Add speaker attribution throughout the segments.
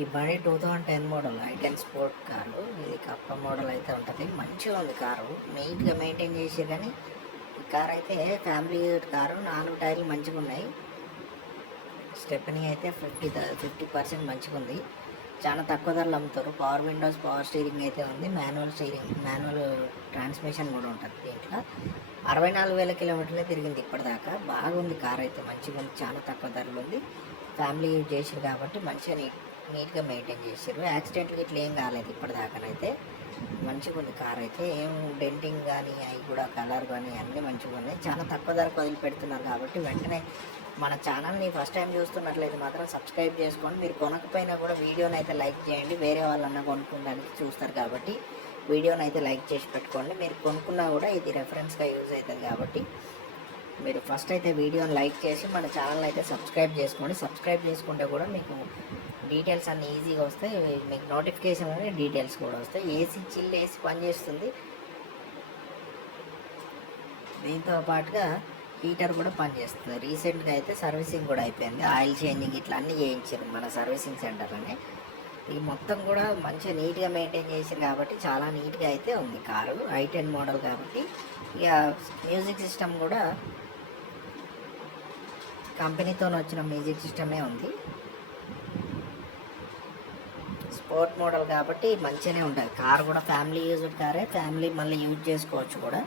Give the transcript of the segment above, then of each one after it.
Speaker 1: ఈ బండి two thousand ten model I sport car. ఇది కప్ప మోడల్ అయితే ఉంటుంది. మంచిగా ఉంది కారు. నీట్గా మెయింటైన్ చేసి కానీ ఈ కార్ అయితే ఫ్యామిలీ కారు. నాలుగు టైర్లు మంచిగా ఉన్నాయి. స్టెప్ని అయితే ఫిఫ్టీ ఫిఫ్టీ పర్సెంట్ మంచిగా ఉంది. చాలా తక్కువ ధరలు అమ్ముతారు. పవర్ విండోస్ పవర్ స్టీరింగ్ అయితే ఉంది. మాన్యువల్ స్టీరింగ్ మాన్యువల్ ట్రాన్స్మిషన్ కూడా ఉంటుంది దీంట్లో. అరవై నాలుగు వేల కిలోమీటర్లే తిరిగింది ఇప్పటిదాకా. బాగుంది కార్ అయితే. మంచిగా ఉంది. చాలా తక్కువ ధరలు ఉంది. ఫ్యామిలీ యూజ్ చేసారు కాబట్టి మంచిగా నీట్ నీట్గా మెయింటైన్ చేశారు యాక్సిడెంట్లు ఇట్లా ఏం కాలేదు ఇప్పటిదాకానైతే. మంచిగా ఉంది కార్ అయితే. ఏం డెంటింగ్ కానీ అవి కూడా కలర్ కానీ అన్నీ మంచిగా ఉన్నాయి. చాలా తక్కువ ధరకు వదిలిపెడుతున్నారు కాబట్టి వెంటనే మన ఛానల్ని ఫస్ట్ టైం చూస్తున్నట్లయితే మాత్రం సబ్స్క్రైబ్ చేసుకోండి మీరు కొనకపోయినా కూడా వీడియోని అయితే లైక్ చేయండి. వేరే వాళ్ళన్నా కొనుక్కోడానికి చూస్తారు కాబట్టి వీడియోని అయితే లైక్ చేసి పెట్టుకోండి. మీరు కొనుక్కున్నా కూడా ఇది రెఫరెన్స్గా యూజ్ అవుతుంది కాబట్టి మీరు ఫస్ట్ అయితే వీడియోని లైక్ చేసి మన ఛానల్ అయితే సబ్స్క్రైబ్ చేసుకోండి. సబ్స్క్రైబ్ చేసుకుంటే కూడా మీకు డీటెయిల్స్ అన్నీ ఈజీగా వస్తాయి. మీకు నోటిఫికేషన్ అని డీటెయిల్స్ కూడా వస్తాయి. ఏసీ చిల్ ఏసీ పనిచేస్తుంది. దీంతో పాటుగా హీటర్ కూడా పనిచేస్తుంది. రీసెంట్గా అయితే సర్వీసింగ్ కూడా అయిపోయింది. ఆయిల్ చేంజింగ్ ఇట్లా అన్నీ చేయించారు మన సర్వీసింగ్ సెంటర్లోనే ఇది మొత్తం కూడా మంచిగా నీట్గా మెయింటైన్ చేసారు కాబట్టి చాలా నీట్గా అయితే ఉంది కారు. ఐ టెన్ మోడల్ కాబట్టి ఇక మ్యూజిక్ సిస్టమ్ కూడా కంపెనీతో వచ్చిన మ్యూజిక్ సిస్టమే ఉంది. స్పోర్ట్ మోడల్ కాబట్టి మంచిగానే ఉంటుంది కార్ కూడా ఫ్యామిలీ యూజ్డ్ కారే ఫ్యామిలీ మళ్ళీ యూజ్ చేసుకోవచ్చు కూడా.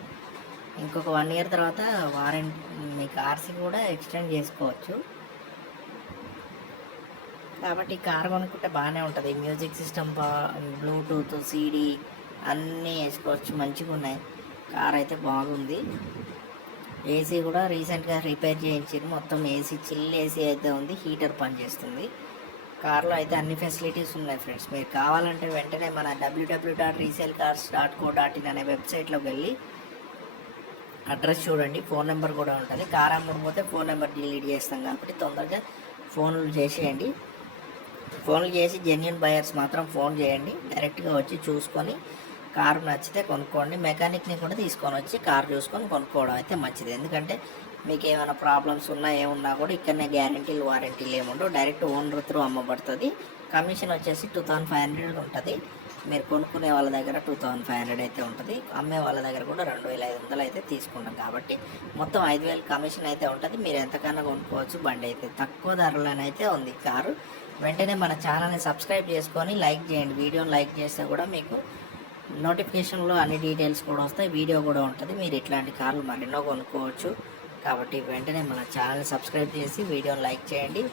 Speaker 1: ఇంకొక వన్ ఇయర్ తర్వాత వారంటీ మీ కార్స్ కూడా ఎక్స్టెండ్ చేసుకోవచ్చు. కాబట్టి కార్ కొనుక్కుంటే బాగానే ఉంటుంది. మ్యూజిక్ సిస్టమ్ బ్లూటూత్ సీడీ అన్నీ వేసుకోవచ్చు. మంచిగా ఉన్నాయి. కార్ అయితే బాగుంది. ఏసీ కూడా రీసెంట్గా రిపేర్ చేయించారు మొత్తం ఏసీ చిల్ ఏసీ అయితే ఉంది. హీటర్ పనిచేస్తుంది. కార్లో అయితే అన్ని ఫెసిలిటీస్ ఉన్నాయి ఫ్రెండ్స్. మీరు కావాలంటే వెంటనే మన WW dot resale cars dot co dot in అనే వెబ్సైట్లోకి వెళ్ళి అడ్రస్ చూడండి. ఫోన్ నెంబర్ కూడా ఉంటుంది. కార్ అమ్మకపోతే ఫోన్ నెంబర్ డిలీట్ చేస్తాం కాబట్టి తొందరగా ఫోన్లు చేసేయండి. ఫోన్లు చేసి జెన్యున్ బయర్స్ మాత్రం ఫోన్ చేయండి. డైరెక్ట్గా వచ్చి చూసుకొని కారు నచ్చితే కొనుక్కోండి. మెకానిక్ని కూడా తీసుకొని వచ్చి కారు చూసుకొని కొనుక్కోవడం అయితే మంచిది. ఎందుకంటే మీకు ఏమైనా ప్రాబ్లమ్స్ ఉన్నా ఏమున్నా కూడా ఇక్కడనే గ్యారంటీలు వారంటీలు ఏముండవు. డైరెక్ట్ ఓనర్ త్రూ అమ్మబడుతుంది. కమిషన్ వచ్చేసి టూ థౌసండ్ ఫైవ్ హండ్రెడ్ ఉంటుంది. మీరు కొనుక్కునే వాళ్ళ దగ్గర టూ థౌసండ్ ఫైవ్ హండ్రెడ్ అయితే ఉంటుంది. అమ్మే వాళ్ళ దగ్గర కూడా రెండు వేల ఐదు వందలు అయితే తీసుకుంటాం కాబట్టి మొత్తం ఐదు వేలు కమిషన్ అయితే ఉంటుంది. మీరు ఎంతకన్నా కొనుక్కోవచ్చు. బండి అయితే తక్కువ ధరలోనైతే ఉంది కారు. వెంటనే మన ఛానల్ని సబ్స్క్రైబ్ చేసుకొని లైక్ చేయండి. వీడియోని లైక్ చేస్తే కూడా మీకు నోటిఫికేషన్లో అన్ని డీటెయిల్స్ కూడా వస్తాయి. వీడియో కూడా ఉంటుంది. మీరు ఇట్లాంటి కార్లు మరెన్నో కొనుక్కోవచ్చు. కాబట్టి వెంటనే మన ఛానల్ సబ్స్క్రైబ్ చేసి వీడియోని లైక్ చేయండి.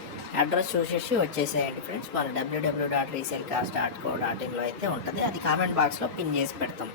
Speaker 1: అడ్రస్ చూసేసి వచ్చేసేయండి ఫ్రెండ్స్. మన డబ్ల్యూడబ్ల్యూ డాట్ రీసేల్ కాస్ట్ డాట్ కో డాట్ ఇన్లో అయితే ఉంటుంది. అది కామెంట్ బాక్స్లో పిన్ చేసి పెడతాం.